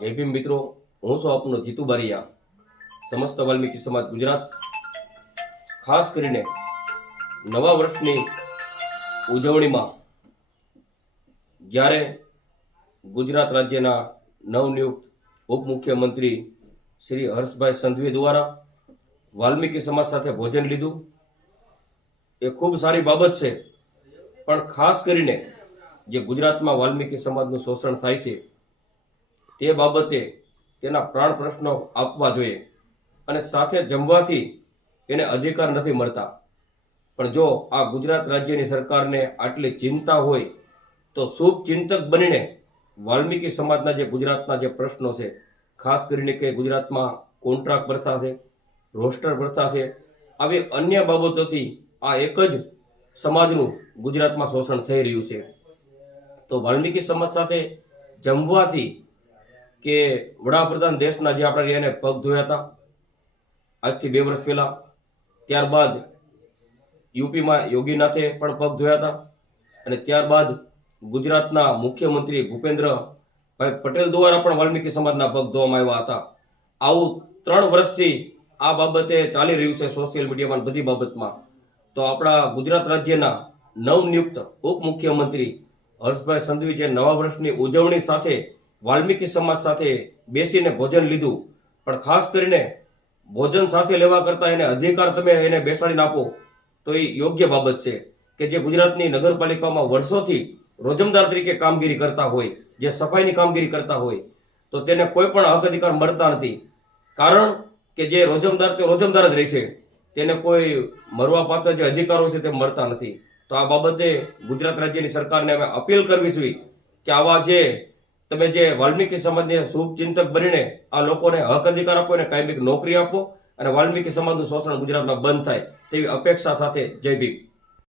જય ભીમ મિત્રો, હું છું આપનો જીતુ બારિયા, સમસ્ત વાલ્મીકી સમાજ ગુજરાત. ખાસ કરીને નવા વર્ષની ઉજવણીમાં જ્યારે ગુજરાત રાજ્યના નવનિયુક્ત ઉપમુખ્યમંત્રી શ્રી હર્ષભાઈ સંઘવી દ્વારા વાલ્મીકી સમાજ સાથે ભોજન લીધું, એ ખૂબ સારી બાબત છે. પણ ખાસ કરીને જે ગુજરાતમાં વાલ્મીકી સમાજનું શોષણ થાય છે તે બાબતે તેના પ્રાણ પ્રશ્નો આપવા જોઈએ અને સાથે જમવાથી એને અધિકાર નથી મળતા. પણ જો આ ગુજરાત રાજ્યની સરકારને આટલી ચિંતા હોય, તો શુભ ચિંતક બનીને વાલ્મીકી સમાજના જે ગુજરાતના જે પ્રશ્નો છે, ખાસ કરીને કે ગુજરાતમાં કોન્ટ્રાક્ટ પ્રથા છે, રોસ્ટર પ્રથા છે, આવી અન્ય બાબતોથી આ એક જ સમાજનું ગુજરાતમાં શોષણ થઈ રહ્યું છે. તો વાલ્મીકી સમાજ સાથે જમવાથી કે વડાપ્રધાન દેશના જે આપણે એને પગ ધોયા હતા, આજથી બે વર્ષ પહેલા. ત્યારબાદ યુપીમાં યોગીનાથે પણ પગ ધોયા હતા અને ત્યારબાદ ગુજરાતના મુખ્યમંત્રી ભૂપેન્દ્રભાઈ પટેલ દ્વારા પણ વાલ્મીકી સમાજના પગ ધોવામાં આવ્યા હતા. આવું ત્રણ વર્ષથી આ બાબતે ચાલી રહ્યું છે સોશિયલ મીડિયામાં બધી બાબતમાં. તો આપણા ગુજરાત રાજ્યના નવનિયુક્ત ઉપમુખ્યમંત્રી હર્ષભાઈ સંઘવી જે નવા વર્ષની ઉજવણી સાથે વાલ્મીકી સમાજ સાથે બેસીને ભોજન લીધું. પણ ખાસ કરીને ભોજન સાથે લેવા કરતાં એને અધિકાર તમે એને બેસાડીને આપો, તો એ યોગ્ય બાબત છે કે જે ગુજરાતની નગરપાલિકામાં વર્ષોથી રોજમદાર તરીકે કામગીરી કરતા હોય, જે સફાઈની કામગીરી કરતા હોય, તો તેને કોઈ પણ હક અધિકાર મળતા નથી. કારણ કે જે રોજમદાર તે રોજમદાર જ રહે છે, તેને કોઈ મરવા પાત્ર જે અધિકારો છે તે મળતા નથી. તો આ બાબતે ગુજરાત રાજ્યની સરકારને અમે અપીલ કરવી છે કે આવા જે તમે જે વાલ્મીકી સમાજને શુભચિંતક બનીને આ લોકોને હક અધિકાર આપો અને કાયમિક નોકરી આપો અને વાલ્મીકી સમાજનું શોષણ ગુજરાતમાં બંધ થાય તેવી અપેક્ષા સાથે જય ભીમ.